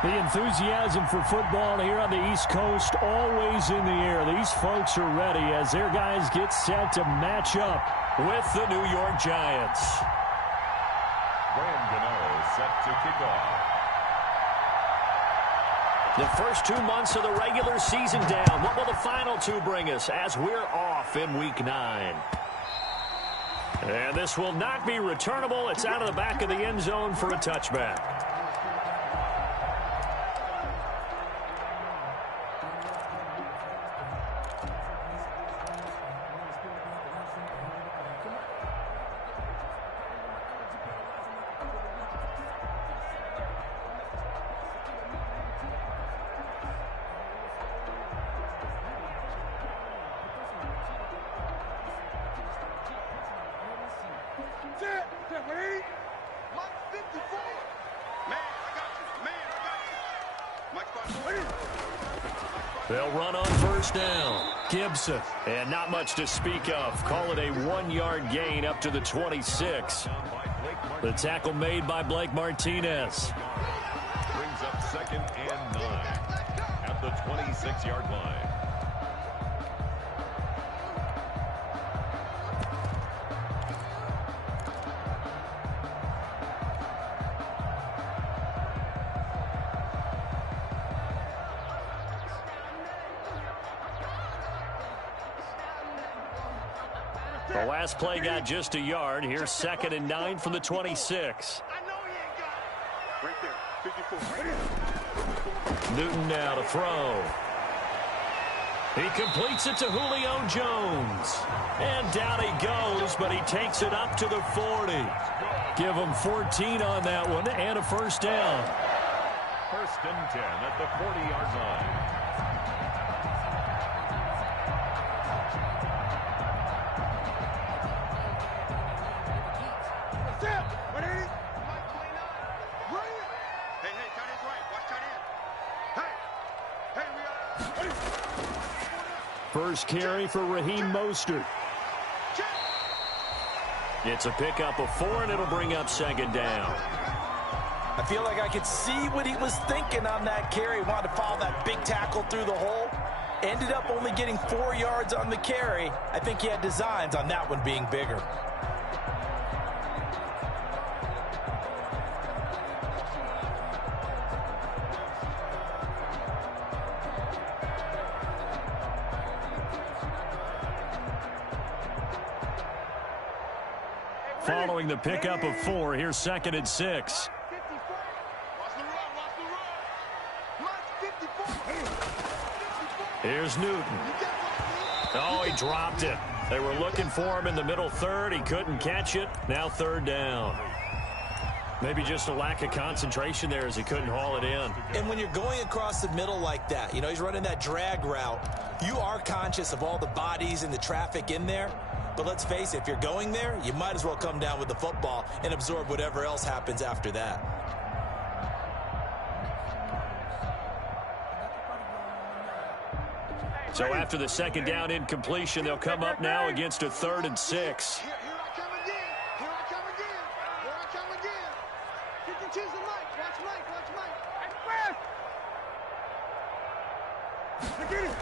The enthusiasm for football here on the East Coast always in the air. These folks are ready as their guys get set to match up with the New York Giants. Brandon set to kick off. The first 2 months of the regular season down. What will the final two bring us as we're off in Week 9? And this will not be returnable. It's out of the back of the end zone for a touchback. They'll run on first down. Gibson. And not much to speak of. Call it a 1-yard gain up to the 26. The tackle made by Blake Martinez. Brings up 2nd and 9 at the 26-yard line. The last play got just a yard. Here's 2nd and 9 from the 26. Right there, 54. Newton now to throw. He completes it to Julio Jones. And down he goes, but he takes it up to the 40. Give him 14 on that one and a first down. 1st and 10 at the 40-yard line. First carry for Raheem Mostert. It's a pickup of 4, and it'll bring up 2nd down. I feel like I could see what he was thinking on that carry. He wanted to follow that big tackle through the hole. Ended up only getting 4 yards on the carry. I think he had designs on that one being bigger. Following the pickup of 4, here's 2nd and 6. Here's Newton. Oh, he dropped it. They were looking for him in the middle third. He couldn't catch it. Now 3rd down. Maybe just a lack of concentration there as he couldn't haul it in. And when you're going across the middle like that, you know, he's running that drag route, you are conscious of all the bodies and the traffic in there. But let's face it, if you're going there, you might as well come down with the football and absorb whatever else happens after that. So after the 2nd down incompletion, they'll come up now against a 3rd and 6. Here I come again. Here I come again. Here I come again. You can choose the mic. Watch Mike. Watch Mike. Look at it.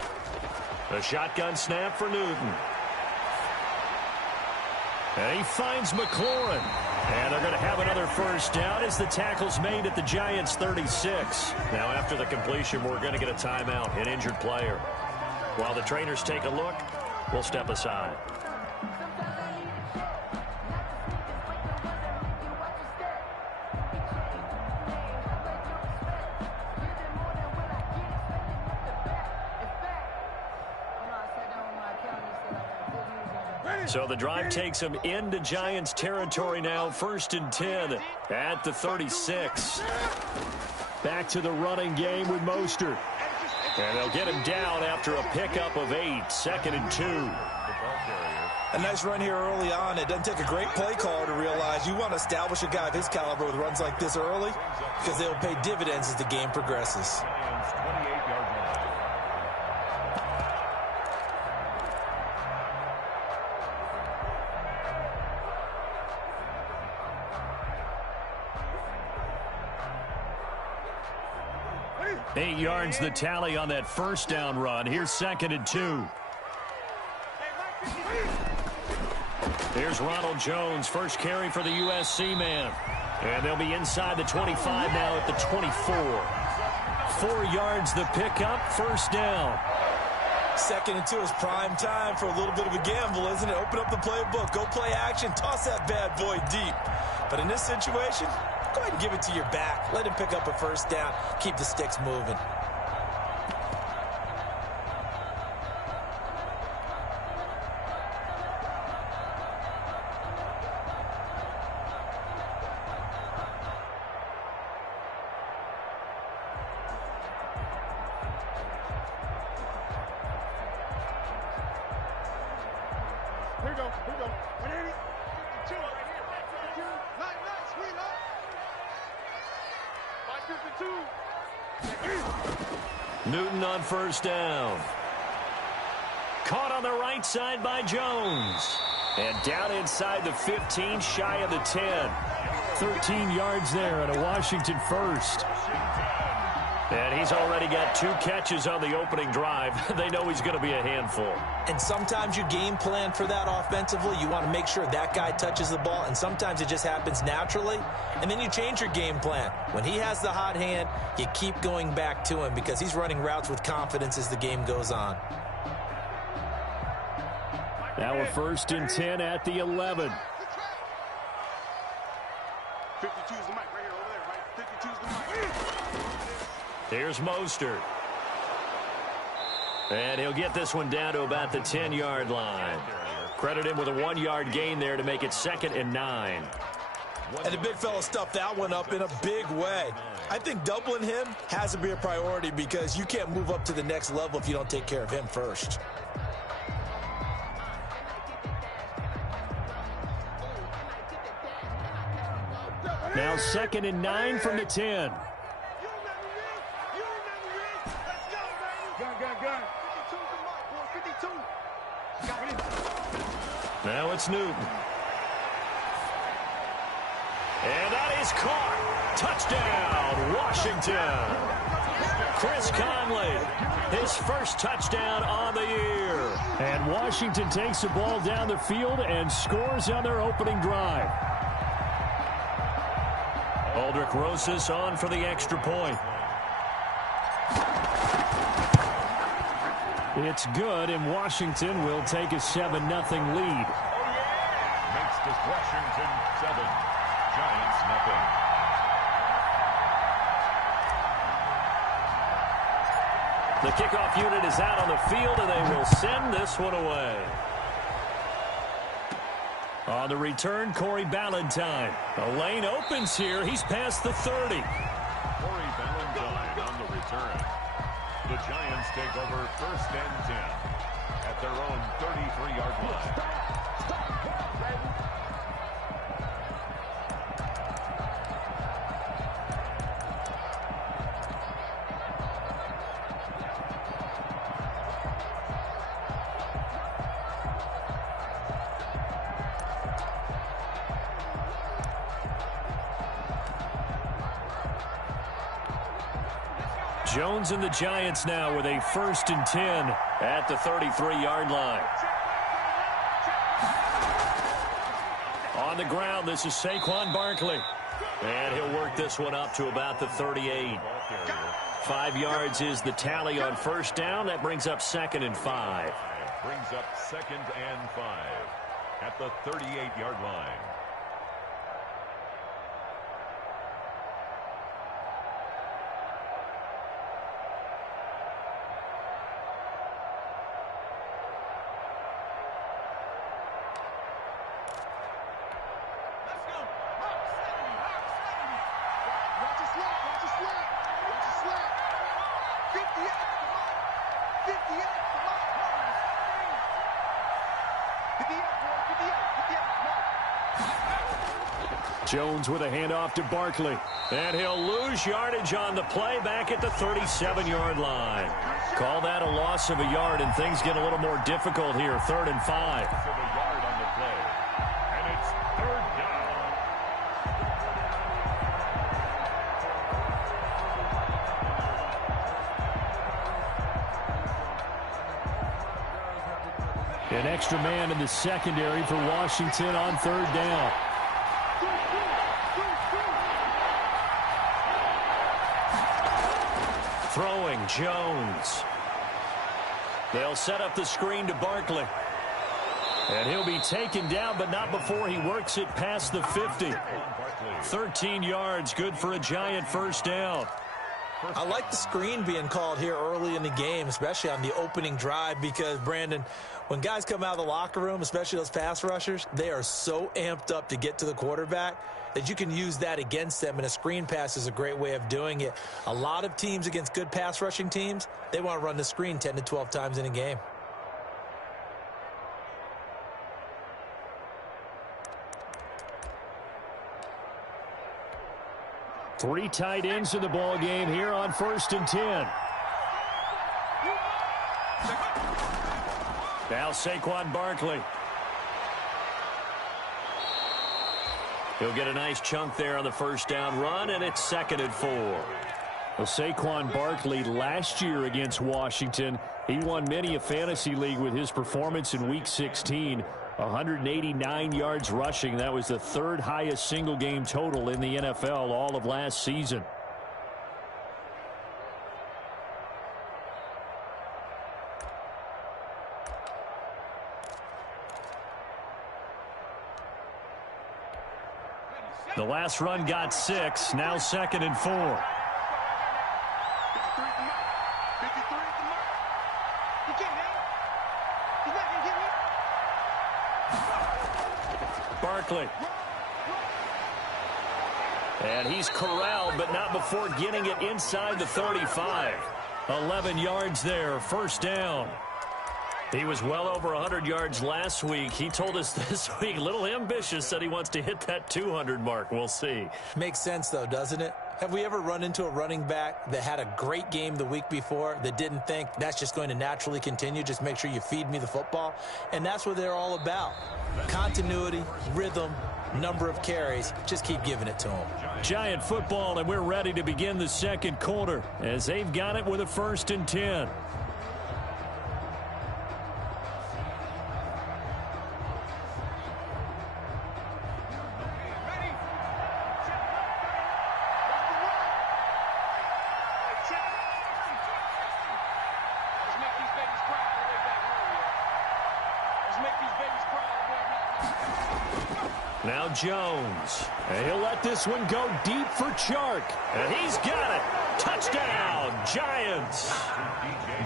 A shotgun snap for Newton. And he finds McLaurin. And they're going to have another first down as the tackle's made at the Giants' 36. Now after the completion, we're going to get a timeout, an injured player. While the trainers take a look, we'll step aside. So the drive takes them into Giants territory now. 1st and 10 at the 36. Back to the running game with Mostert. And they'll get him down after a pickup of 8. 2nd and 2. A nice run here early on. It doesn't take a great play caller to realize you want to establish a guy of his caliber with runs like this early because they'll pay dividends as the game progresses. 8 yards the tally on that first down run. Here's 2nd and 2. Here's Ronald Jones, first carry for the USC man. And they'll be inside the 25 now at the 24. 4 yards the pickup, first down. 2nd and 2 is prime time for a little bit of a gamble, isn't it? Open up the playbook, go play action, toss that bad boy deep. But in this situation, go ahead and give it to your back. Let him pick up a first down. Keep the sticks moving. Here we go. 180. 52 right here. 52. Nice, sweetheart. 552. Newton on first down. Caught on the right side by Jones. And down inside the 15, shy of the 10. 13 yards there and a Washington first. And he's already got 2 catches on the opening drive. They know he's going to be a handful. And sometimes you game plan for that offensively. You want to make sure that guy touches the ball, and sometimes it just happens naturally. And then you change your game plan. When he has the hot hand, you keep going back to him because he's running routes with confidence as the game goes on. Now a 1st and 10 at the 11. 52 is the mic right here, over there, right? 52 is the mic. Here's Mostert. And he'll get this one down to about the 10-yard line. Credit him with a 1-yard gain there to make it 2nd and 9. And the big fella stuffed that one up in a big way. I think doubling him has to be a priority because you can't move up to the next level if you don't take care of him first. Now 2nd and 9 from the 10. Now it's Newton. And that is caught. Touchdown, Washington. Chris Conley, his first touchdown on the year. And Washington takes the ball down the field and scores on their opening drive. Aldrich Rosas on for the extra point. It's good, and Washington will take a 7-0 lead. Makes this Washington 7, Giants nothing. The kickoff unit is out on the field, and they will send this one away. On the return, Corey Ballantyne. A lane opens here. He's past the 30. Corey Ballantyne on the return. The Giants take over 1st and 10 at their own 33-yard line. Jones and the Giants now with a 1st and 10 at the 33-yard line. On the ground, this is Saquon Barkley. And he'll work this one up to about the 38. 5 yards is the tally on first down. That brings up 2nd and 5. Brings up 2nd and 5 at the 38-yard line. Jones with a handoff to Barkley. And he'll lose yardage on the play back at the 37-yard line. Call that a loss of a yard, and things get a little more difficult here. 3rd and 5. For the yard on the play. And it's 3rd down. An extra man in the secondary for Washington on third down. Throwing Jones. They'll set up the screen to Barkley. And he'll be taken down, but not before he works it past the 50. 13 yards, good for a Giant first down. I like the screen being called here early in the game, especially on the opening drive, because, Brandon, when guys come out of the locker room, especially those pass rushers, they are so amped up to get to the quarterback that you can use that against them, and a screen pass is a great way of doing it. A lot of teams against good pass rushing teams, they want to run the screen 10 to 12 times in a game. Three tight ends in the ball game here on 1st and 10. Now Saquon Barkley. He'll get a nice chunk there on the first down run, and it's 2nd and 4. Well, Saquon Barkley last year against Washington, he won many a fantasy league with his performance in Week 16. 189 yards rushing. That was the 3rd highest single game total in the NFL all of last season. The last run got 6. Now 2nd and 4. Barkley. And he's corralled, but not before getting it inside the 35. 11 yards there, first down. He was well over 100 yards last week. He told us this week, a little ambitious, said he wants to hit that 200 mark. We'll see. Makes sense, though, doesn't it? Have we ever run into a running back that had a great game the week before that didn't think that's just going to naturally continue? Just make sure you feed me the football. And that's what they're all about. Continuity, rhythm, number of carries. Just keep giving it to them. Giant football, and we're ready to begin the second quarter as they've got it with a 1st and 10. Now Jones. And he'll let this one go deep for Chark. And he's got it. Touchdown, Giants.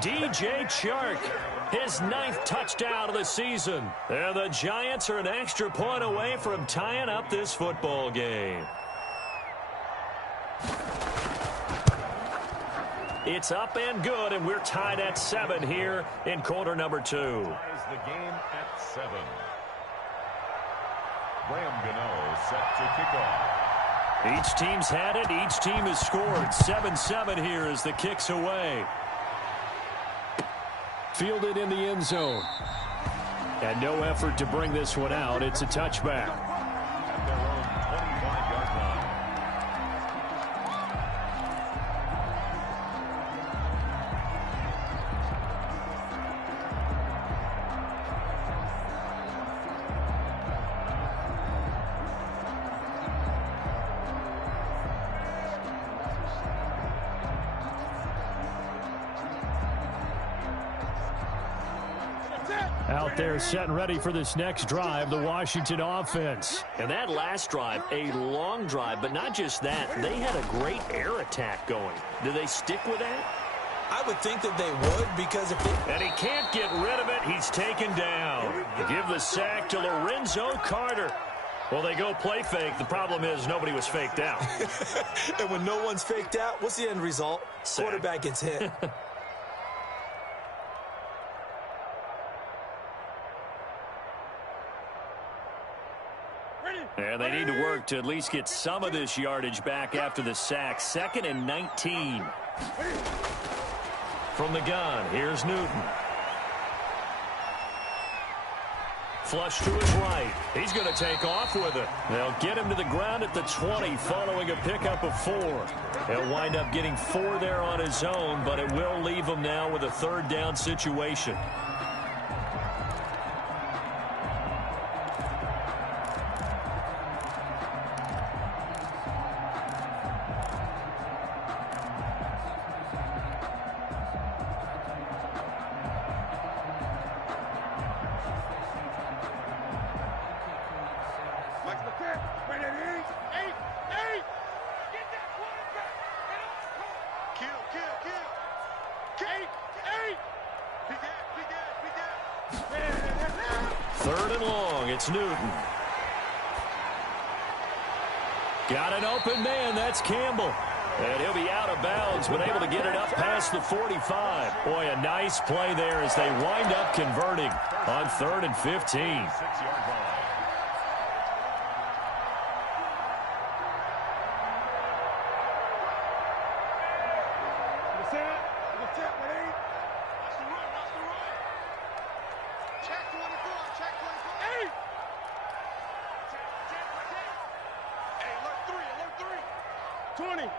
DJ Chark, his 9th touchdown of the season. And the Giants are an extra point away from tying up this football game. It's up and good, and we're tied at 7 here in quarter number 2. Ties the game at 7. Graham Gano set to kick off. Each team's had it. Each team has scored. 7-7 here as the kick's away. Fielded in the end zone. And no effort to bring this one out. It's a touchback. At their own 25-yard line. Out there set and ready for this next drive, the Washington offense. And that last drive, a long drive, but not just that. They had a great air attack going. Do they stick with that? I would think that they would, because if they... And he can't get rid of it. He's taken down. Give the sack to Lorenzo Carter. Well, they go play fake. The problem is nobody was faked out. And when no one's faked out, what's the end result? Sack. Quarterback gets hit. And they need to work to at least get some of this yardage back after the sack. 2nd and 19. From the gun, here's Newton. Flush to his right. He's going to take off with it. They'll get him to the ground at the 20 following a pickup of 4. He'll wind up getting 4 there on his own, but it will leave him now with a 3rd down situation. Third and long. It's Newton. Got an open man. That's Campbell. And he'll be out of bounds, but able to get it up past the 45. Boy, a nice play there as they wind up converting on 3rd and 15. 6-yard line. Check 24, check 24. Hey! Hey, alert 3, alert 3. 20.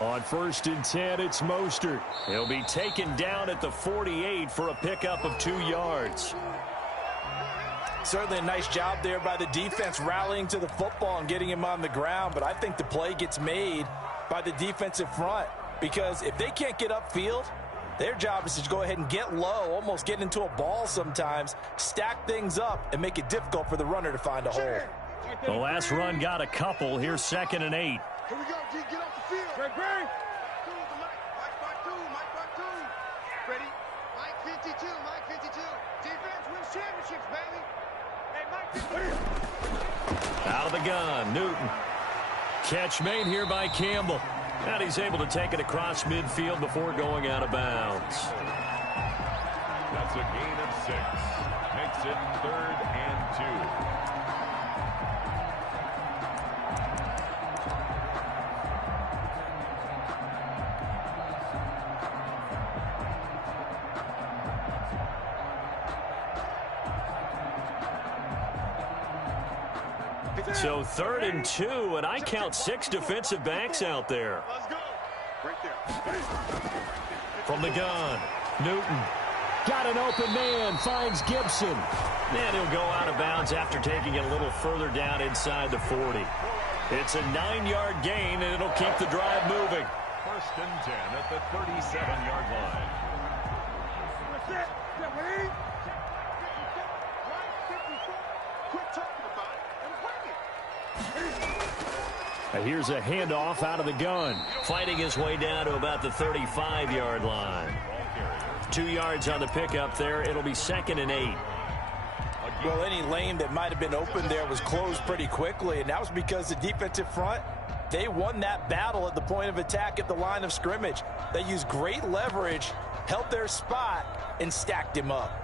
On 1st and 10, it's Mostert. He'll be taken down at the 48 for a pickup of 2 yards. Certainly a nice job there by the defense rallying to the football and getting him on the ground, but I think the play gets made by the defensive front because if they can't get upfield, their job is to go ahead and get low, almost get into a ball sometimes, stack things up, and make it difficult for the runner to find a hole. The last run got a couple. Here's 2nd and 8. Here we go, G. Get off the field. Great. Mike 2. Ready? Mike 52, Mike 52. Defense wins championships, baby. Hey, Mike 52. Out of the gun, Newton. Catch made here by Campbell. And he's able to take it across midfield before going out of bounds. That's a gain of 6. Makes it 3rd and 2. So 3rd and 2, and I count 6 defensive backs out there. Let's go. Right there. From the gun, Newton. Got an open man, finds Gibson. And he'll go out of bounds after taking it a little further down inside the 40. It's a 9-yard gain, and it'll keep the drive moving. 1st and 10 at the 37-yard line. That's it. Yeah, ready? Quit talking about it and bring it. Here's a handoff out of the gun. Fighting his way down to about the 35-yard line. 2 yards on the pickup there. It'll be 2nd and 8. Well, any lane that might have been open there was closed pretty quickly, and that was because the defensive front, they won that battle at the point of attack at the line of scrimmage. They used great leverage, held their spot, and stacked him up.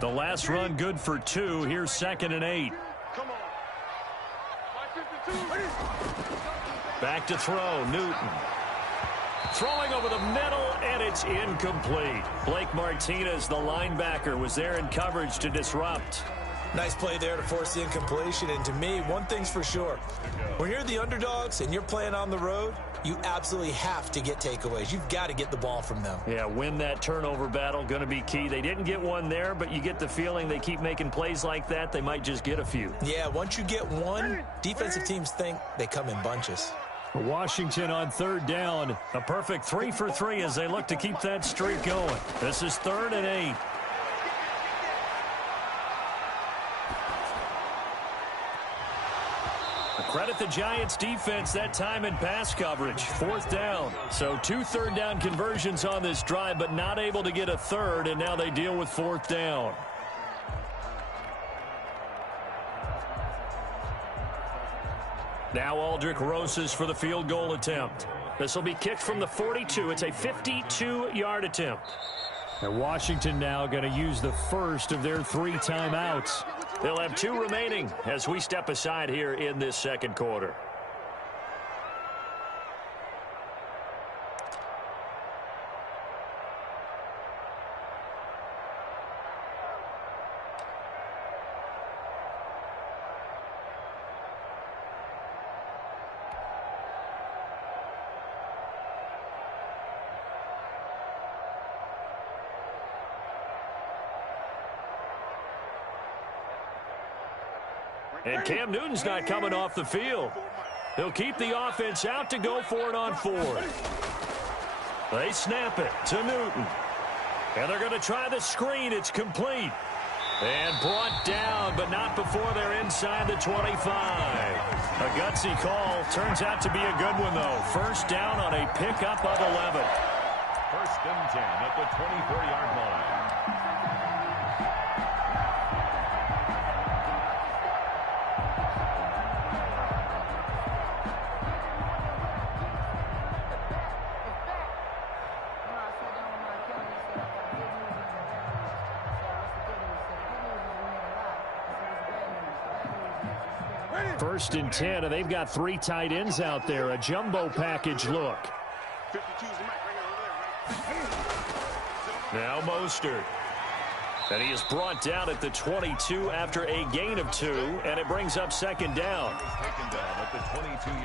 The last run good for 2. Here's 2nd and 8. Come on. Back to throw, Newton. Throwing over the middle, and it's incomplete. Blake Martinez, the linebacker, was there in coverage to disrupt. Nice play there to force the incompletion. And to me, one thing's for sure. When you're the underdogs and you're playing on the road, you absolutely have to get takeaways. You've got to get the ball from them. Yeah, win that turnover battle, going to be key. They didn't get one there, but you get the feeling they keep making plays like that, they might just get a few. Yeah, once you get one, defensive teams think they come in bunches. Washington on 3rd down. A perfect 3 for 3 as they look to keep that streak going. This is 3rd and 8. Credit the Giants defense that time in pass coverage. 4th down. So 2 3rd down conversions on this drive, but not able to get a 3rd, and now they deal with 4th down. Now Aldrick Rosas for the field goal attempt. This will be kicked from the 42. It's a 52-yard attempt. And Washington now going to use the first of their 3 timeouts. They'll have 2 remaining as we step aside here in this 2nd quarter. And Cam Newton's not coming off the field. They'll keep the offense out to go for it on 4th. They snap it to Newton. And they're going to try the screen. It's complete. And brought down, but not before they're inside the 25. A gutsy call. Turns out to be a good one, though. First down on a pickup of 11. First and 10 at the 24-yard line. First and 10, and they've got 3 tight ends out there. A jumbo package look. Now Mostert. And he is brought down at the 22 after a gain of 2, and it brings up second down.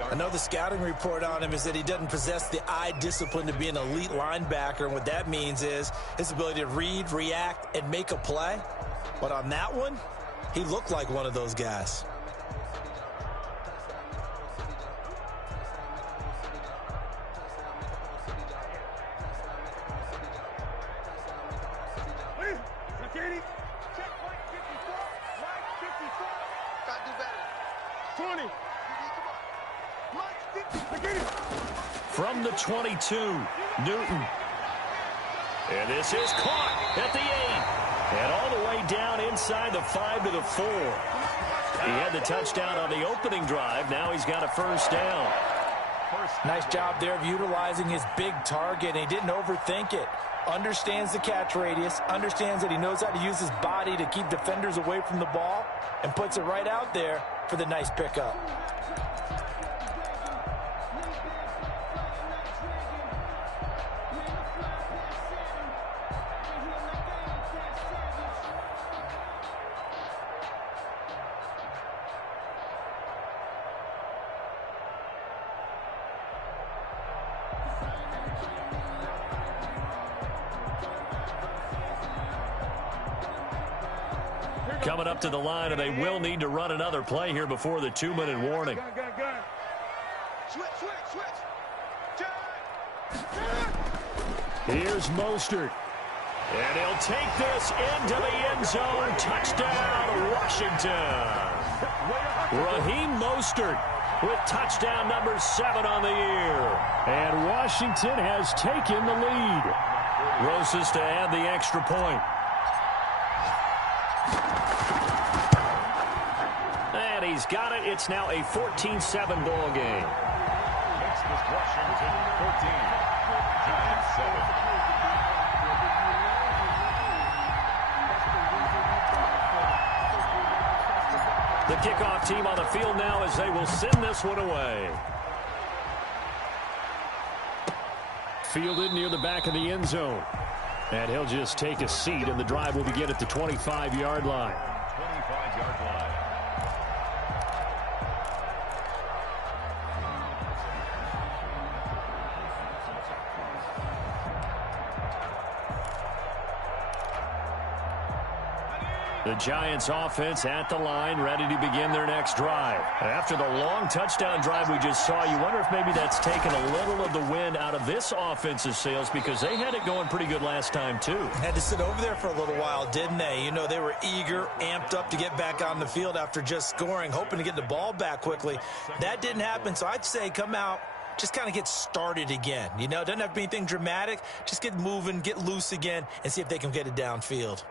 I know the scouting report on him is that he doesn't possess the eye discipline to be an elite linebacker, and what that means is his ability to read, react, and make a play. But on that one, he looked like one of those guys. From the 22, Newton. And this is caught at the 8. And all the way down inside the 5 to the 4. He had the touchdown on the opening drive. Now he's got a first down. Nice job there of utilizing his big target. And he didn't overthink it. Understands the catch radius. Understands that he knows how to use his body to keep defenders away from the ball. And puts it right out there for the nice pickup. Coming up to the line, and they will need to run another play here before the 2-minute warning. Here's Mostert. And he'll take this into the end zone. Touchdown, Washington. Raheem Mostert with touchdown number 7 on the year. And Washington has taken the lead. Rosas to add the extra point. And he's got it. It's now a 14-7 ball game. Next is Washington 14, Giants 7. The kickoff team on the field now as they will send this one away. Fielded near the back of the end zone. And he'll just take a seat, and the drive will begin at the 25-yard line. 25-yard line. The Giants offense at the line, ready to begin their next drive. After the long touchdown drive we just saw, you wonder if maybe that's taken a little of the wind out of this offensive sails, because they had it going pretty good last time too. Had to sit over there for a little while, didn't they? You know, they were eager, amped up to get back on the field after just scoring, hoping to get the ball back quickly. That didn't happen, so I'd say come out, just kind of get started again. You know, it doesn't have to be anything dramatic. Just get moving, get loose again, and see if they can get it downfield.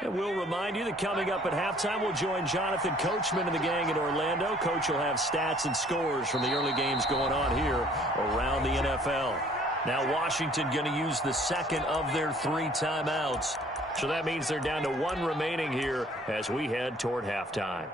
And we'll remind you that coming up at halftime, we'll join Jonathan Coachman and the gang in Orlando. Coach will have stats and scores from the early games going on here around the NFL. Now Washington going to use the second of their 3 timeouts. So that means they're down to 1 remaining here as we head toward halftime.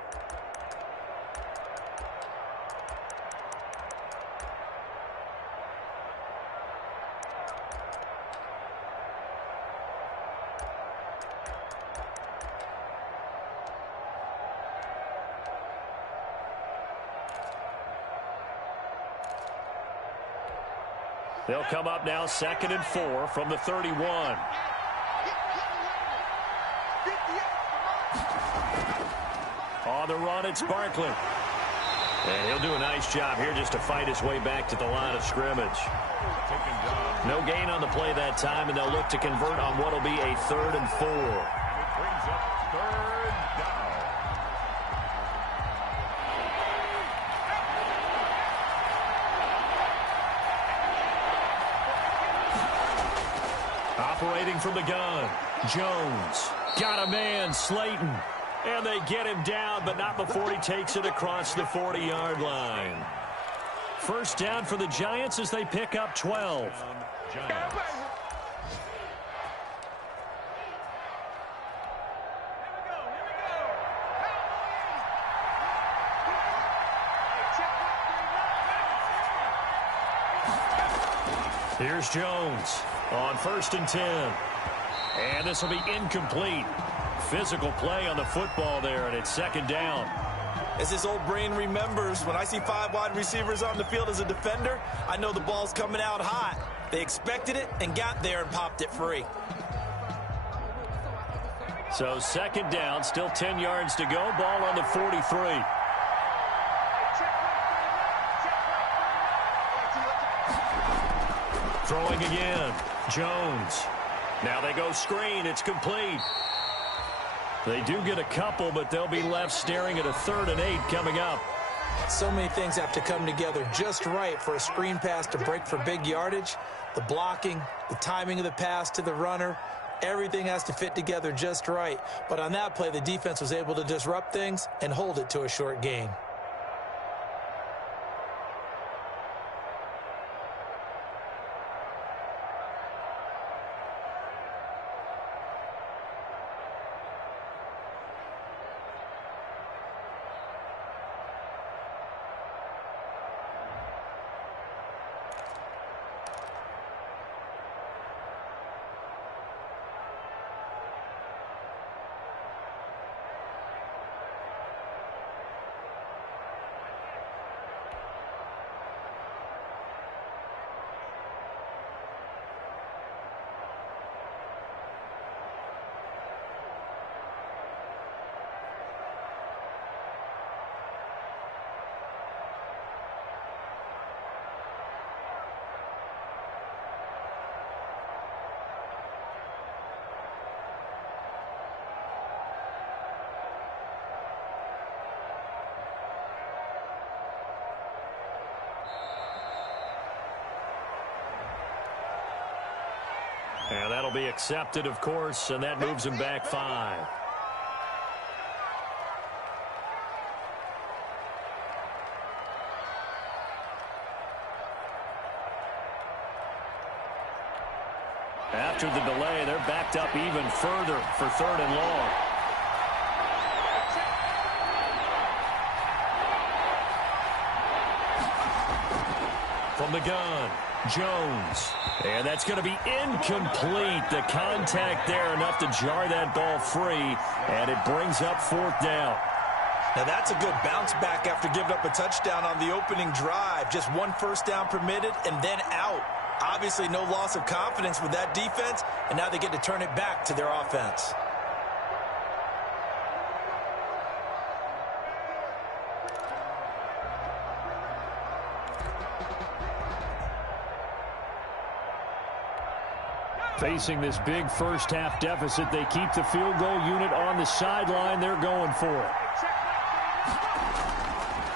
They'll come up now 2nd and 4 from the 31. On the run, it's Barkley. And he'll do a nice job here just to fight his way back to the line of scrimmage. No gain on the play that time, and they'll look to convert on what will be a 3rd and 4. And it brings up 3rd down. Operating from the gun, Jones. Got a man, Slayton. And they get him down, but not before he takes it across the 40-yard line. First down for the Giants as they pick up 12. Giants. Here's Jones on 1st and 10. And this will be incomplete. Physical play on the football there, and it's 2nd down. As his old brain remembers, when I see 5 wide receivers on the field as a defender, I know the ball's coming out hot. They expected it and got there and popped it free. So 2nd down, still 10 yards to go. Ball on the 43. Throwing again, Jones. Now they go screen. It's complete. They do get a couple, but they'll be left staring at a 3rd and 8 coming up. So many things have to come together just right for a screen pass to break for big yardage. The blocking, the timing of the pass to the runner, everything has to fit together just right. But on that play, the defense was able to disrupt things and hold it to a short gain. And that'll be accepted, of course, and that moves him back 5. After the delay, they're backed up even further for 3rd and long. From the gun, Jones. And that's going to be incomplete. The contact there enough to jar that ball free, and it brings up 4th down. Now that's a good bounce back after giving up a touchdown on the opening drive. Just 1 first down permitted and then out. Obviously no loss of confidence with that defense, and now they get to turn it back to their offense. Facing this big first-half deficit, they keep the field goal unit on the sideline. They're going for it.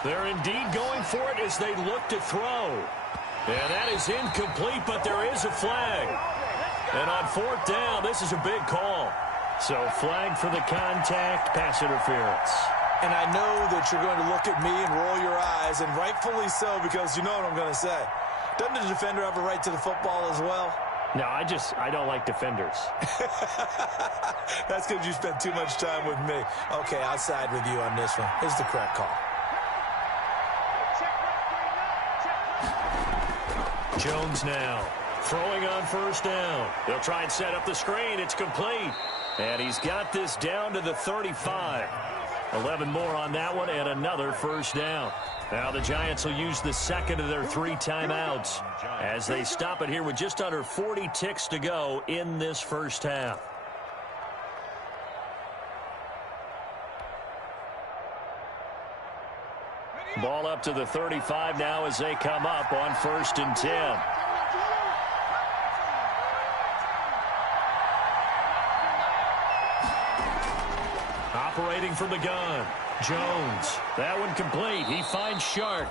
They're indeed going for it as they look to throw. And that is incomplete, but there is a flag. And on 4th down, this is a big call. So flag for the contact, pass interference. And I know that you're going to look at me and roll your eyes, and rightfully so, because you know what I'm going to say. Doesn't the defender have a right to the football as well? No, I don't like defenders. That's because you spent too much time with me. Okay, I'll side with you on this one. Here's the correct call. Jones now throwing on 1st down. They'll try and set up the screen. It's complete. And he's got this down to the 35. 11 more on that one and another 1st down. Now the Giants will use the 2nd of their 3 timeouts as they stop it here with just under 40 ticks to go in this first half. Ball up to the 35 now as they come up on 1st and 10. Operating from the gun, Jones. That one complete. He finds Shark.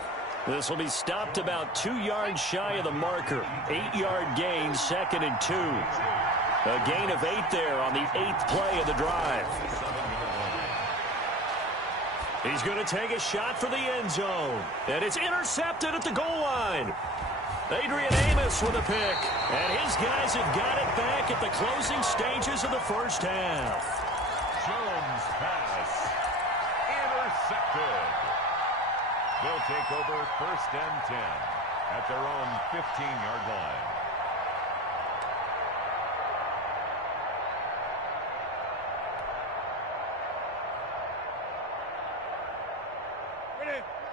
This will be stopped about 2 yards shy of the marker. 8-yard gain, 2nd and 2. A gain of 8 there on the 8th play of the drive. He's going to take a shot for the end zone. And it's intercepted at the goal line. Adrian Amos with a pick. And his guys have got it back at the closing stages of the first half. Jones pass intercepted. They'll take over 1st and 10 at their own 15-yard line.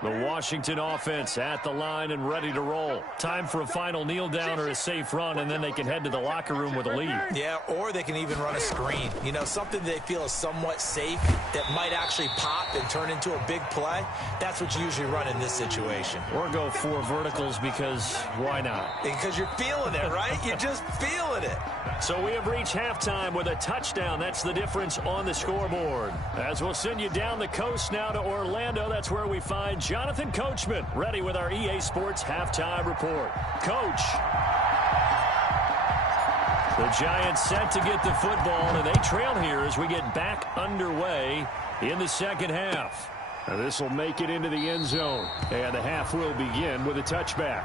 The Washington offense at the line and ready to roll. Time for a final kneel down or a safe run, and then they can head to the locker room with a lead. Yeah, or they can even run a screen. You know, something they feel is somewhat safe that might actually pop and turn into a big play. That's what you usually run in this situation. Or go 4 verticals because why not? Because you're feeling it, right? You're just feeling it. So we have reached halftime with a touchdown. That's the difference on the scoreboard. As we'll send you down the coast now to Orlando, that's where we find Jonathan Coachman, ready with our EA Sports halftime report. Coach. The Giants set to get the football, and they trail here as we get back underway in the second half. Now this will make it into the end zone, and the half will begin with a touchback.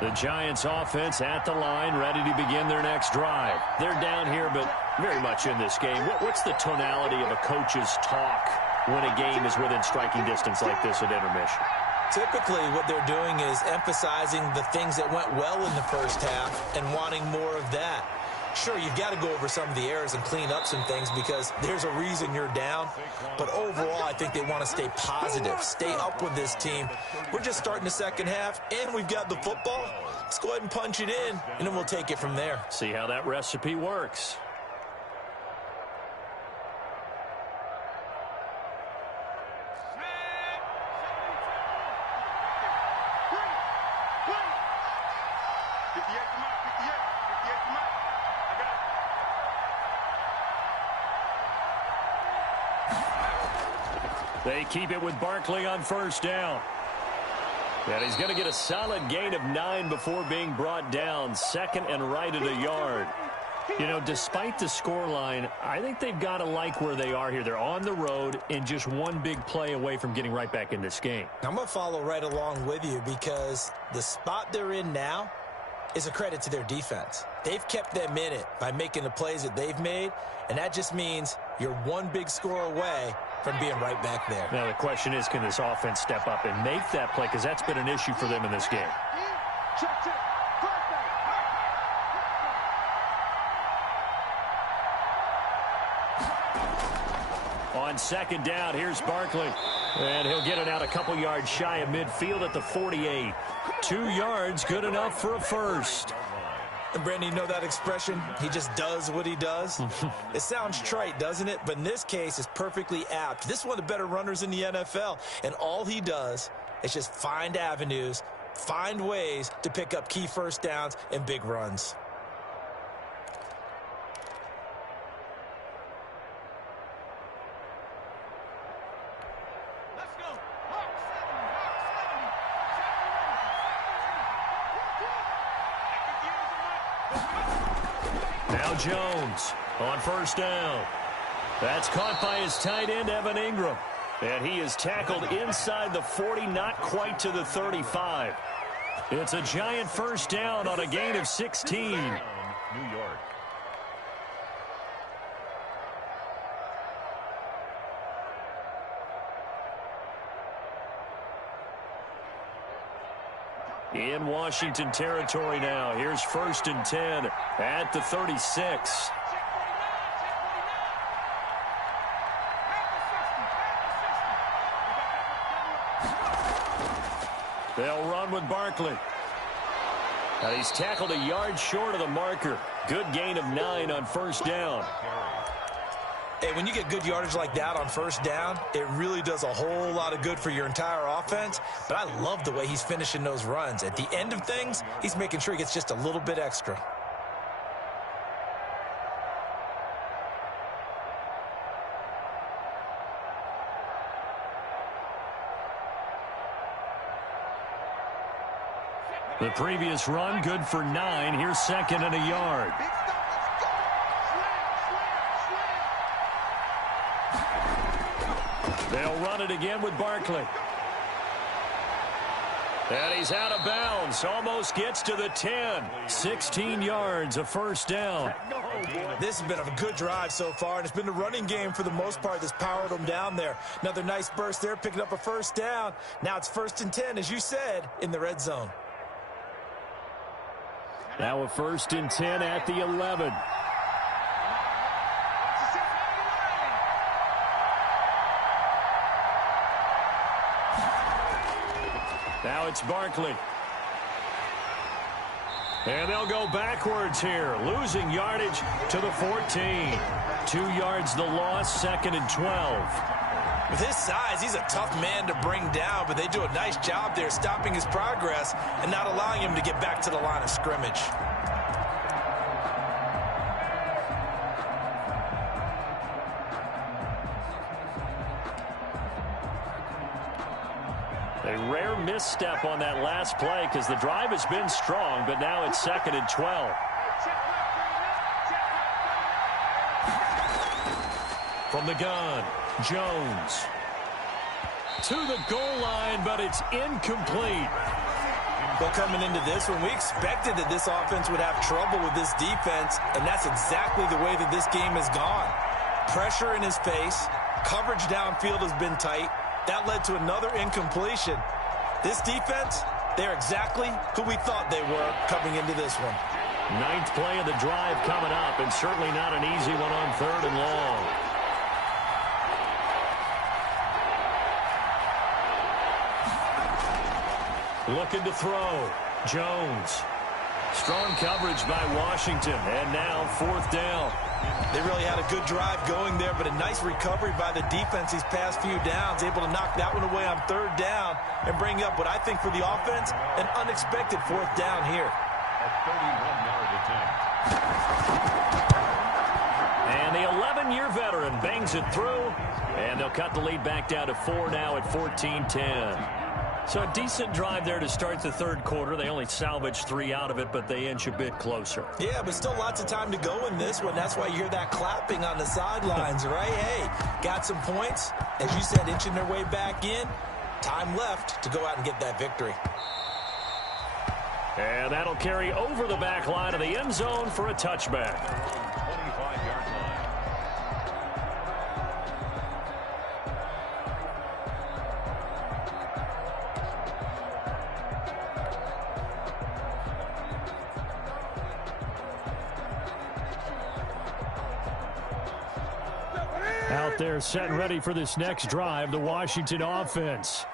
The Giants offense at the line, ready to begin their next drive. They're down here, but very much in this game. What's the tonality of a coach's talk when a game is within striking distance like this at intermission? Typically, what they're doing is emphasizing the things that went well in the first half and wanting more of that. Sure, you've got to go over some of the errors and clean up some things because there's a reason you're down. But overall, I think they want to stay positive, stay up with this team. We're just starting the second half, and we've got the football. Let's go ahead and punch it in, and then we'll take it from there. See how that recipe works. They keep it with Barkley on first down. And he's going to get a solid gain of 9 before being brought down. 2nd and right at a yard. You know, despite the scoreline, I think they've got to like where they are here. They're on the road and just one big play away from getting right back in this game. I'm going to follow right along with you because the spot they're in now is a credit to their defense. They've kept them in it by making the plays that they've made, and that just means you're one big score away from being right back there. Now the question is, can this offense step up and make that play? Because that's been an issue for them in this game. On 2nd down, here's Barkley. And he'll get it out a couple yards shy of midfield at the 48. 2 yards, good enough for a first. And Brandon, you know that expression? He just does what he does. It sounds trite, doesn't it? But in this case, it's perfectly apt. This is one of the better runners in the NFL. And all he does is just find avenues, find ways to pick up key first downs and big runs. Now Jones on first down. That's caught by his tight end, Evan Ingram. And he is tackled inside the 40, not quite to the 35. It's a Giant first down on a gain of 16. New York. In Washington territory now. Here's 1st and 10 at the 36. They'll run with Barkley. And he's tackled a yard short of the marker. Good gain of 9 on first down. Hey, when you get good yardage like that on first down, it really does a whole lot of good for your entire offense. But I love the way he's finishing those runs. At the end of things, he's making sure he gets just a little bit extra. The previous run, good for 9. Here's second and a yard. They'll run it again with Barkley. And he's out of bounds. Almost gets to the 10. 16 yards, a first down. This has been a good drive so far, and it's been the running game for the most part that's powered them down there. Another nice burst there, picking up a first down. Now it's 1st and 10, as you said, in the red zone. Now a 1st and 10 at the 11. Now it's Barkley. And they'll go backwards here, losing yardage to the 14. 2 yards the loss, 2nd and 12. With his size, he's a tough man to bring down, but they do a nice job there stopping his progress and not allowing him to get back to the line of scrimmage. A rare misstep on that last play because the drive has been strong, but now it's 2nd and 12. From the gun, Jones. To the goal line, but it's incomplete. But coming into this one, we expected that this offense would have trouble with this defense, and that's exactly the way that this game has gone. Pressure in his face, coverage downfield has been tight. That led to another incompletion. This defense, they're exactly who we thought they were coming into this one. 9th play of the drive coming up, and certainly not an easy one on 3rd and long. Looking to throw. Jones. Strong coverage by Washington, and now 4th down. They really had a good drive going there, but a nice recovery by the defense these past few downs, able to knock that one away on 3rd down and bring up what I think for the offense, an unexpected 4th down here. A 31-yard attempt. And the 11-year veteran bangs it through, and they'll cut the lead back down to 4 now at 14-10. So a decent drive there to start the 3rd quarter. They only salvaged 3 out of it, but they inch a bit closer. Yeah, but still lots of time to go in this one. That's why you hear that clapping on the sidelines, right? Hey, got some points. As you said, inching their way back in. Time left to go out and get that victory. And that'll carry over the back line of the end zone for a touchback. 25-yard line. Out there set and ready for this next drive, the Washington offense.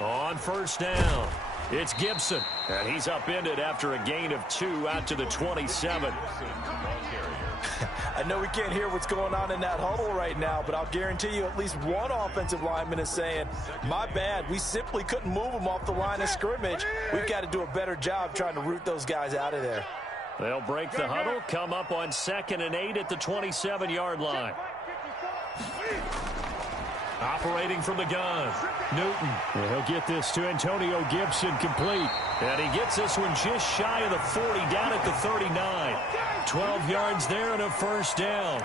On 1st down, it's Gibson. And he's upended after a gain of 2 out to the 27. I know we can't hear what's going on in that huddle right now, but I'll guarantee you at least one offensive lineman is saying, my bad, we simply couldn't move them off the line of scrimmage. We've got to do a better job trying to root those guys out of there. They'll break the huddle, come up on 2nd and 8 at the 27-yard line. Operating from the gun, Newton. And he'll get this to Antonio Gibson complete. And he gets this one just shy of the 40, down at the 39. 12 yards there and a 1st down.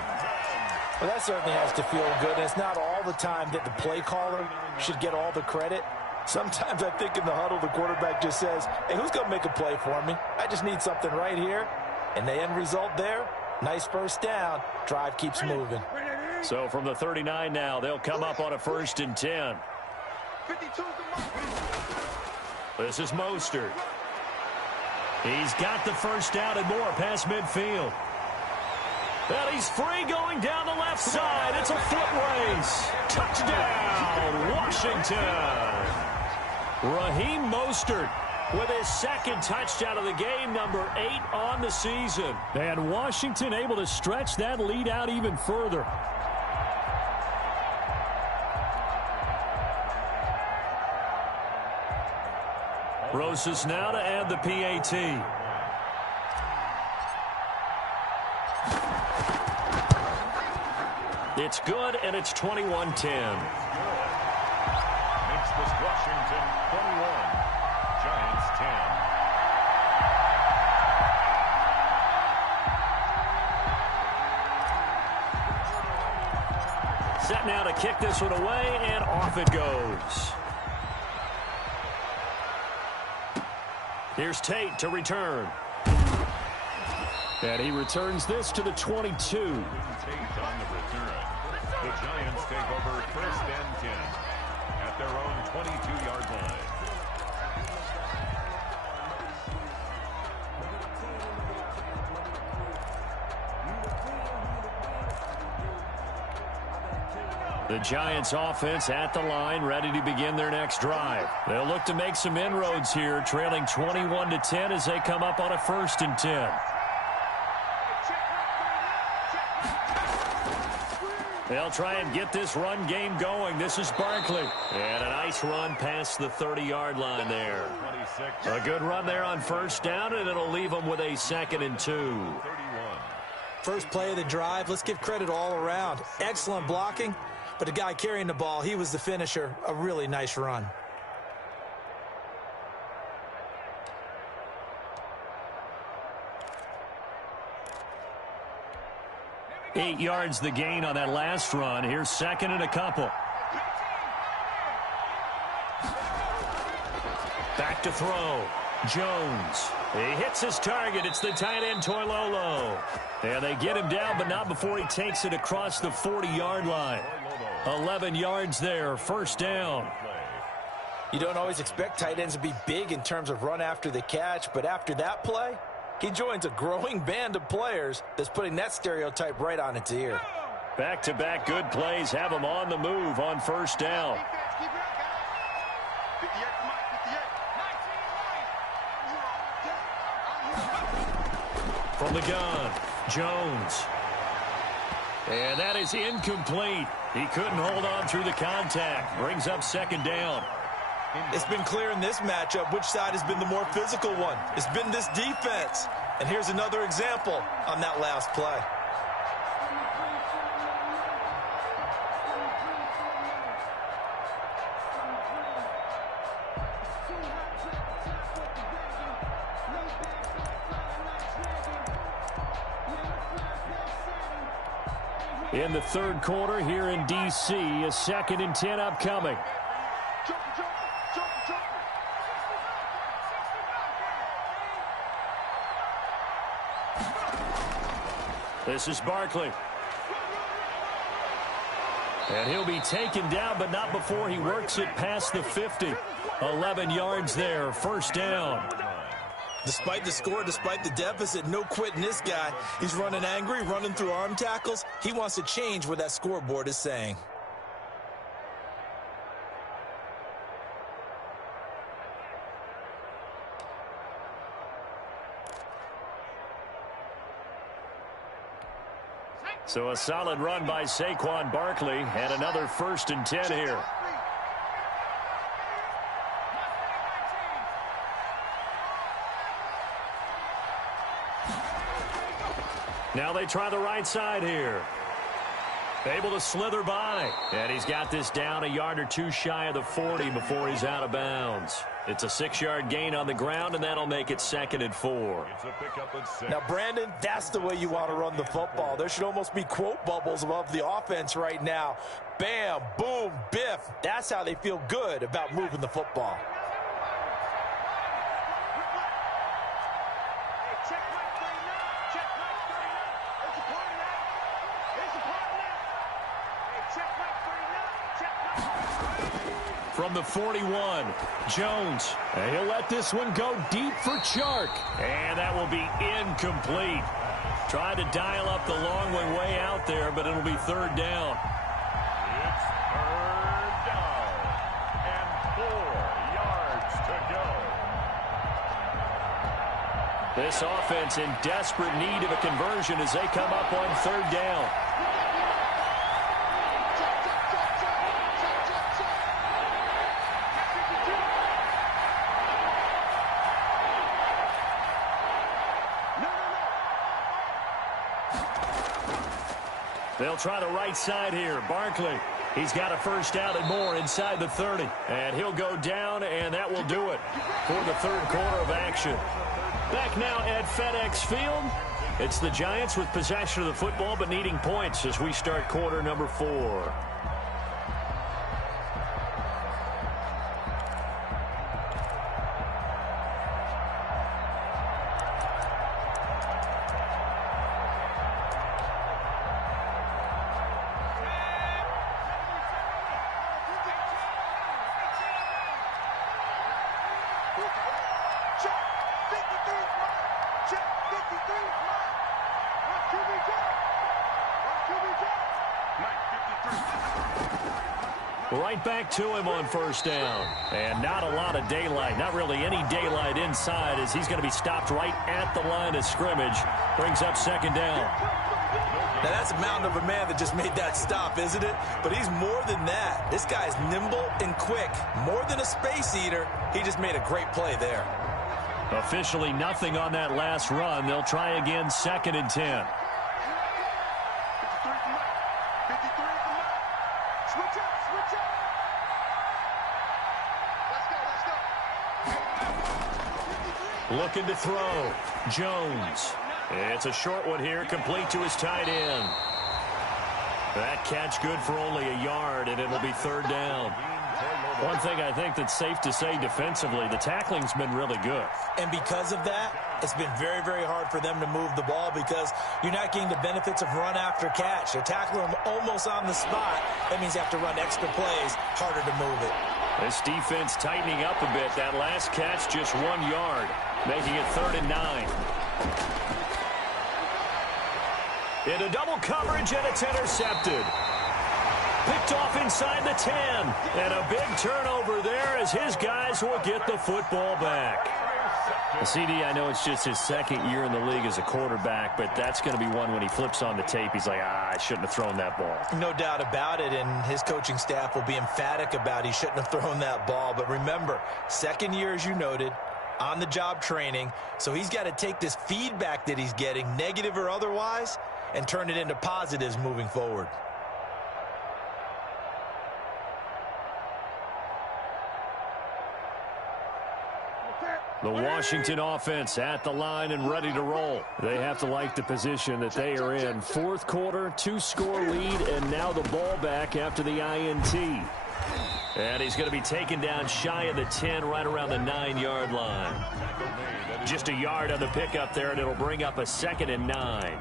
Well, that certainly has to feel good. And it's not all the time that the play caller should get all the credit. Sometimes I think in the huddle, the quarterback just says, hey, who's going to make a play for me? I just need something right here. And the end result there, nice 1st down. Drive keeps moving. So from the 39 now, they'll come up on a 1st and 10. This is Mostert. He's got the 1st down and more past midfield. And he's free going down the left side. It's a foot race. Touchdown, Washington. Raheem Mostert with his second touchdown of the game, number 8 on the season. And Washington able to stretch that lead out even further. Rosas now to add the PAT. It's good, and it's 21-10. Makes this Washington 21. Giants 10. Set now to kick this one away, and off it goes. Here's Tate to return. And he returns this to the 22. Tate on the return. The Giants take over first and 10 at their own 22-yard line. The Giants offense at the line, ready to begin their next drive. They'll look to make some inroads here, trailing 21-10 as they come up on a 1st and 10. They'll try and get this run game going. This is Barkley. And a nice run past the 30-yard line there. 26. A good run there on 1st down, and it'll leave them with a 2nd and 2. 31. First play of the drive, let's give credit all around. Excellent blocking, but the guy carrying the ball, he was the finisher. A really nice run. Eight yards the gain on that last run. Here's 2nd and a couple. Back to throw. Jones. He hits his target. It's the tight end, Toilolo. And they get him down, but not before he takes it across the 40-yard line. 11 yards there, 1st down. You don't always expect tight ends to be big in terms of run after the catch, but after that play, he joins a growing band of players that's putting that stereotype right on its ear. Back-to-back good plays have him on the move on 1st down. From the gun, Jones. And that is incomplete. He couldn't hold on through the contact. Brings up 2nd down. It's been clear in this matchup which side has been the more physical one. It's been this defense. And here's another example on that last play. In the 3rd quarter here in D.C., a 2nd and 10 upcoming. This is Barkley. And he'll be taken down, but not before he works it past the 50. 11 yards there, 1st down. Despite the score, despite the deficit, no quitting this guy. He's running angry, running through arm tackles. He wants to change what that scoreboard is saying. So a solid run by Saquon Barkley and another 1st and 10 here. Now they try the right side here. Able to slither by. And he's got this down a yard or two shy of the 40 before he's out of bounds. It's a 6-yard gain on the ground, and that'll make it 2nd and 4. It's a pickup at 6. Now, Brandon, that's the way you want to run the football. There should almost be quote bubbles above the offense right now. Bam, boom, biff. That's how they feel good about moving the football. From the 41, Jones. He'll let this one go deep for Chark. And that will be incomplete. Tried to dial up the long one way out there, but it'll be third down. It's third down and 4 yards to go. This offense in desperate need of a conversion as they come up on third down. They'll try the right side here. Barkley, he's got a first down and more inside the 30. And he'll go down, and that will do it for the third quarter of action. Back now at FedEx Field. It's the Giants with possession of the football but needing points as we start quarter number 4. Right back to him on first down. And not a lot of daylight, not really any daylight inside as he's going to be stopped right at the line of scrimmage. Brings up second down. Now that's a mountain of a man that just made that stop, isn't it? But he's more than that. This guy's nimble and quick. More than a space eater. He just made a great play there. Officially nothing on that last run. They'll try again, 2nd and 10. Looking to throw. Jones. It's a short one here, complete to his tight end. That catch good for only a yard, and it'll be third down. One thing I think that's safe to say defensively, the tackling's been really good. And because of that, it's been very, very hard for them to move the ball because you're not getting the benefits of run after catch. They're tackling them almost on the spot. That means you have to run extra plays, harder to move it. This defense tightening up a bit. That last catch just 1 yard, making it 3rd and 9. Into double coverage, and it's intercepted. Picked off inside the 10. And a big turnover there as his guys will get the football back. CD, I know it's just his 2nd year in the league as a quarterback, but that's going to be one when he flips on the tape. He's like, I shouldn't have thrown that ball. No doubt about it, and his coaching staff will be emphatic about he shouldn't have thrown that ball. But remember, 2nd year, as you noted, on-the-job training, so he's got to take this feedback that he's getting, negative or otherwise, and turn it into positives moving forward. The Washington offense at the line and ready to roll. They have to like the position that they are in. 4th quarter, 2-score lead, and now the ball back after the INT. And he's going to be taken down shy of the 10, right around the 9-yard line. Just a yard on the pickup there, and it'll bring up a 2nd and 9.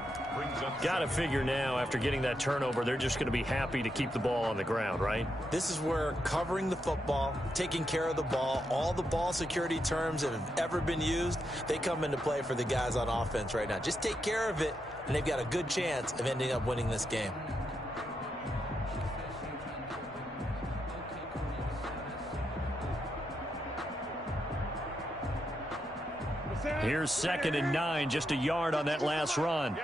Got to figure now, after getting that turnover, they're just going to be happy to keep the ball on the ground, right? This is where covering the football, taking care of the ball, all the ball security terms that have ever been used, they come into play for the guys on offense right now. Just take care of it, and they've got a good chance of ending up winning this game. Here's 2nd and 9, just a yard on that last run.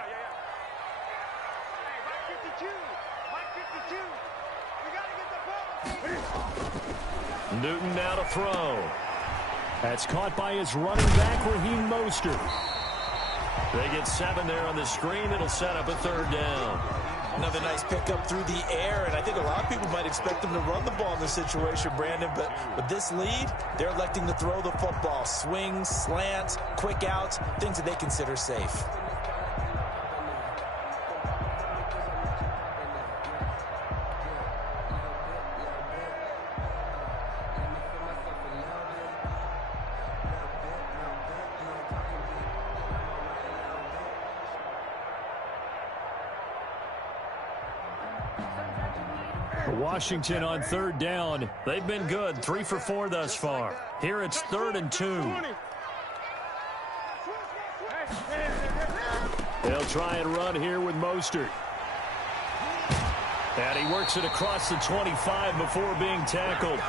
Newton now to throw. That's caught by his running back, Raheem Mostert. They get 7 there on the screen. It'll set up a 3rd down. Another nice pickup through the air, and I think a lot of people might expect them to run the ball in this situation, Brandon, but with this lead, they're electing to throw the football. Swings, slants, quick outs, things that they consider safe. Washington on 3rd down. They've been good, 3 for 4 thus far. Here it's 3rd and 2. They'll try and run here with Mostert. And he works it across the 25 before being tackled.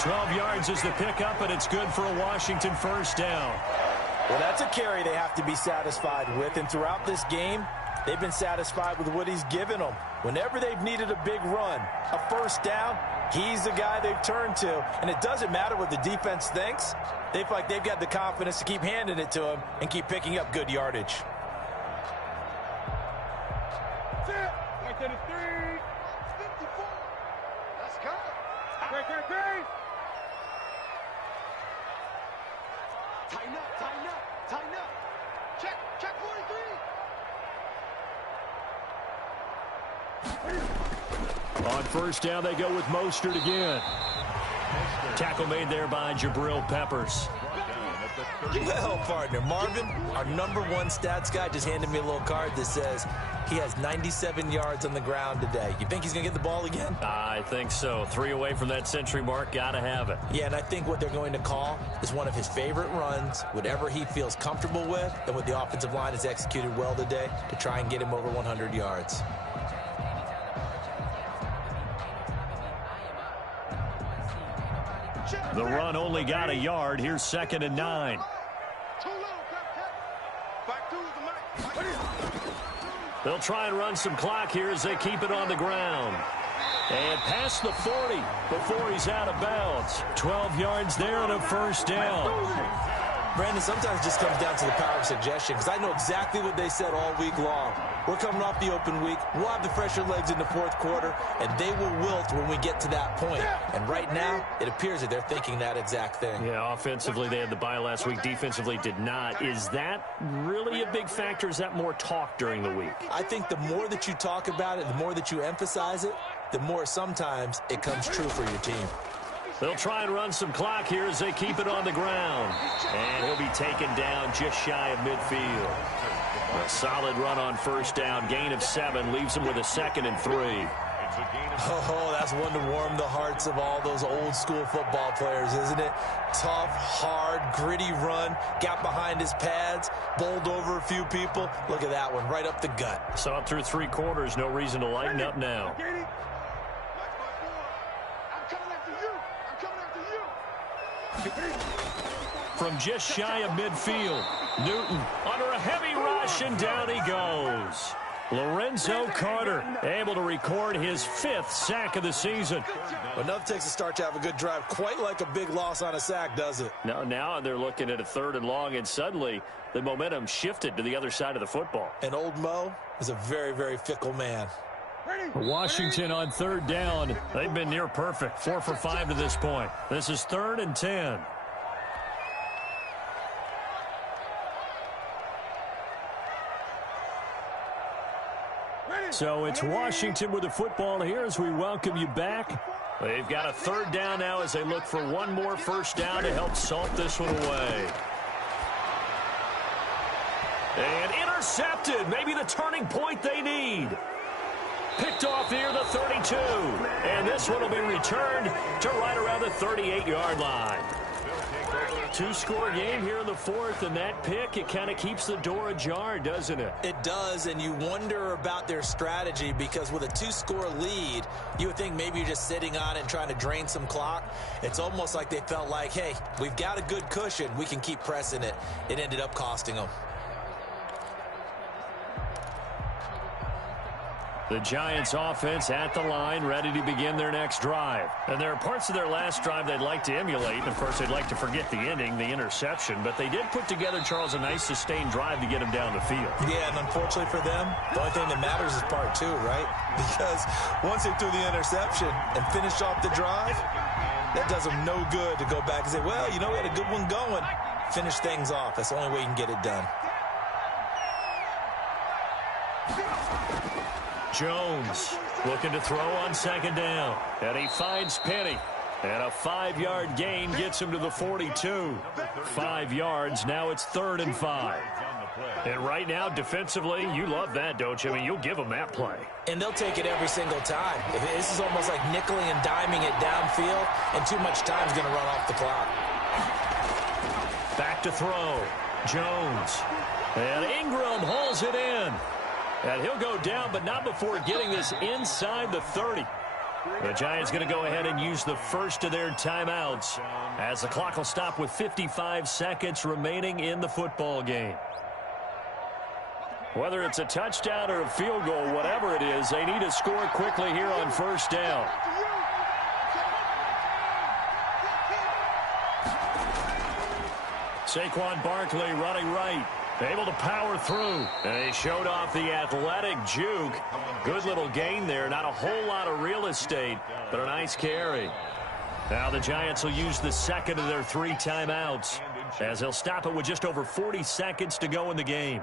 12 yards is the pickup, and it's good for a Washington first down. Well, that's a carry they have to be satisfied with, and throughout this game, they've been satisfied with what he's given them. Whenever they've needed a big run, a first down, he's the guy they've turned to. And it doesn't matter what the defense thinks. They feel like they've got the confidence to keep handing it to him and keep picking up good yardage. Right to the 3. 54. Let's go. Great. Tighten up. Check 43. On first down, they go with Mostert again. Tackle made there by Jabril Peppers. Well, partner, Marvin, our #1 stats guy, just handed me a little card that says he has 97 yards on the ground today. You think he's going to get the ball again? I think so. 3 away from that century mark. Got to have it. Yeah, and I think what they're going to call is one of his favorite runs, whatever he feels comfortable with, and what the offensive line has executed well today to try and get him over 100 yards. The run only got a yard. Here's 2nd and 9. They'll try and run some clock here as they keep it on the ground. And past the 40 before he's out of bounds. 12 yards there and a first down. Brandon, sometimes it just comes down to the power of suggestion, because I know exactly what they said all week long. We're coming off the open week. We'll have the fresher legs in the fourth quarter, and they will wilt when we get to that point. And right now, it appears that they're thinking that exact thing. Yeah, offensively, they had the bye last week. Defensively, did not. Is that really a big factor? Is that more talk during the week? I think the more that you talk about it, the more that you emphasize it, the more sometimes it comes true for your team. They'll try and run some clock here as they keep it on the ground. And he'll be taken down just shy of midfield. A solid run on first down. Gain of 7 leaves him with a 2nd and 3. Oh, that's one to warm the hearts of all those old school football players, isn't it? Tough, hard, gritty run. Got behind his pads, bowled over a few people. Look at that one, right up the gut. Saw it through 3 quarters. No reason to lighten up now. From just shy of midfield, Newton under a heavy rush, and down he goes. Lorenzo Carter able to record his 5th sack of the season. Well, nothing takes a start to have a good drive, quite like a big loss on a sack, does it? Now they're looking at a 3rd and long, and suddenly the momentum shifted to the other side of the football. And old Mo is a very, very fickle man. Washington on 3rd down. They've been near perfect. 4 for 5 to this point. This is 3rd and 10. So it's Washington with the football here as we welcome you back. They've got a 3rd down now as they look for one more first down to help salt this one away. And intercepted. Maybe the turning point they need. Picked off near the 32. And this one will be returned to right around the 38-yard line. 2-score game here in the 4th, and that pick, it kind of keeps the door ajar, doesn't it? It does, and you wonder about their strategy, because with a 2-score lead, you would think maybe you're just sitting on it and trying to drain some clock. It's almost like they felt like, hey, we've got a good cushion. We can keep pressing it. It ended up costing them. The Giants offense at the line, ready to begin their next drive. And there are parts of their last drive they'd like to emulate. And, of course, they'd like to forget the ending, the interception. But they did put together, Charles, a nice sustained drive to get him down the field. Yeah, and unfortunately for them, the only thing that matters is part 2, right? Because once they threw the interception and finished off the drive, that does them no good to go back and say, well, you know, we had a good one going. Finish things off. That's the only way you can get it done. Jones looking to throw on 2nd down. And he finds Penny. And a 5-yard gain gets him to the 42. 5 yards. Now it's 3rd and 5. And right now, defensively, you love that, don't you? I mean, you'll give them that play. And they'll take it every single time. This is almost like nickeling and diming it downfield, and too much time's going to run off the clock. Back to throw. Jones And Ingram hauls it in. And he'll go down, but not before getting this inside the 30. The Giants going to go ahead and use the first of their timeouts as the clock will stop with 55 seconds remaining in the football game. Whether it's a touchdown or a field goal, whatever it is, they need to score quickly here on first down. Saquon Barkley running right. Able to power through. And he showed off the athletic juke. Good little gain there. Not a whole lot of real estate, but a nice carry. Now the Giants will use the second of their 3 timeouts as they'll stop it with just over 40 seconds to go in the game.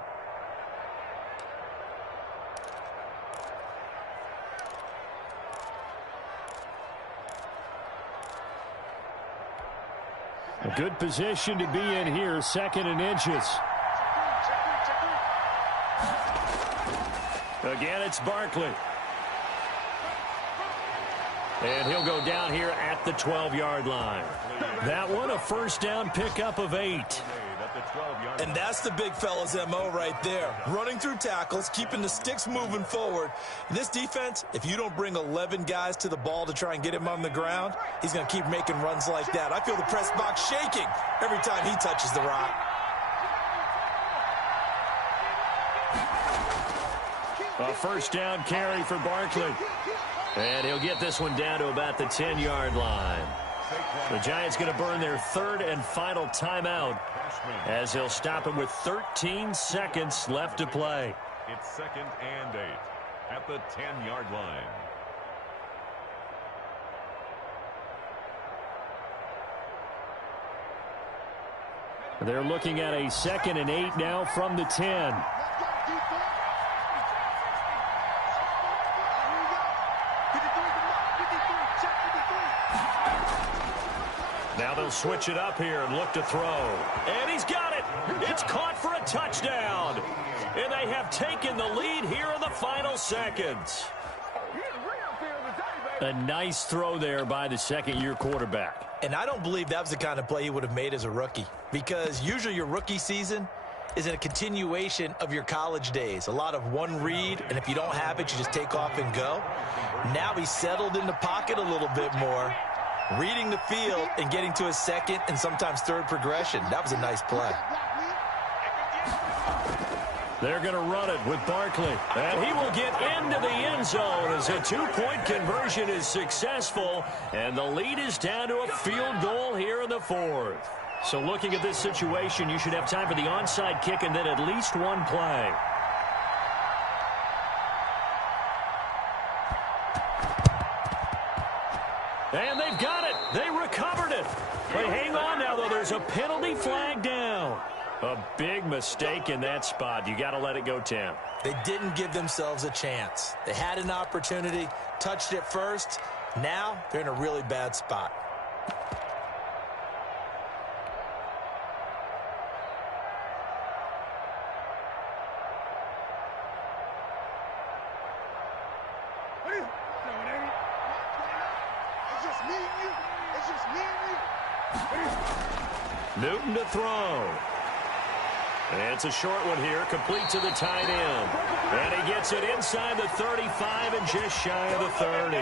A good position to be in here, 2nd and inches. Again, it's Barkley. And he'll go down here at the 12-yard line. That one, a first down pickup of 8. And that's the big fella's MO right there. Running through tackles, keeping the sticks moving forward. In this defense, if you don't bring 11 guys to the ball to try and get him on the ground, he's going to keep making runs like that. I feel the press box shaking every time he touches the rock. A first down carry for Barkley. And he'll get this one down to about the 10-yard line. The Giants going to burn their 3rd and final timeout as he'll stop it with 13 seconds left to play. It's 2nd and 8 at the 10-yard line. They're looking at a 2nd and 8 now from the 10. Now they'll switch it up here and look to throw. And he's got it. It's caught for a touchdown. And they have taken the lead here in the final seconds. A nice throw there by the 2nd-year quarterback. And I don't believe that was the kind of play he would have made as a rookie, because usually your rookie season is in a continuation of your college days. A lot of one read, and if you don't have it, you just take off and go. Now he's settled in the pocket a little bit more, reading the field and getting to his 2nd and sometimes 3rd progression. That was a nice play. They're going to run it with Barkley. And he will get into the end zone as a 2-point conversion is successful. And the lead is down to a field goal here in the 4th. So looking at this situation, you should have time for the onside kick and then at least one play. And they've got it. They recovered it. But hang on now, though. There's a penalty flag down. A big mistake in that spot. You got to let it go, Tim. They didn't give themselves a chance. They had an opportunity, touched it first. Now they're in a really bad spot. Newton to throw. And it's a short one here, complete to the tight end. And he gets it inside the 35 and just shy of the 30.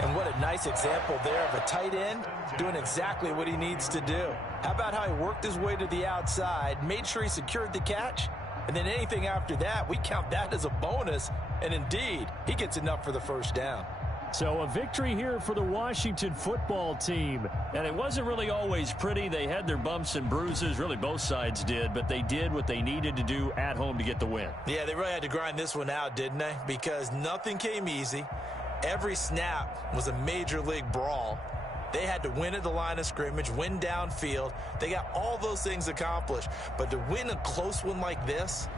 And what a nice example there of a tight end doing exactly what he needs to do. How about how he worked his way to the outside, made sure he secured the catch, and then anything after that, we count that as a bonus. And indeed, he gets enough for the first down. So a victory here for the Washington football team. And it wasn't really always pretty. They had their bumps and bruises. Really, both sides did. But they did what they needed to do at home to get the win. Yeah, they really had to grind this one out, didn't they? Because nothing came easy. Every snap was a major league brawl. They had to win at the line of scrimmage, win downfield. They got all those things accomplished. But to win a close one like this,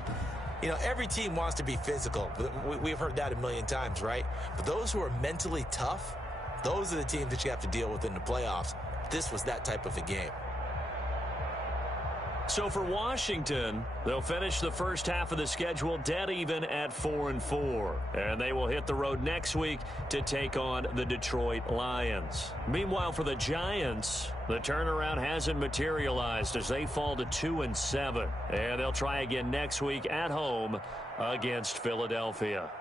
you know, every team wants to be physical. We've heard that a million times, right? But those who are mentally tough, those are the teams that you have to deal with in the playoffs. This was that type of a game. So for Washington, they'll finish the first half of the schedule dead even at 4-4. And they will hit the road next week to take on the Detroit Lions. Meanwhile, for the Giants, the turnaround hasn't materialized as they fall to 2-7. And they'll try again next week at home against Philadelphia.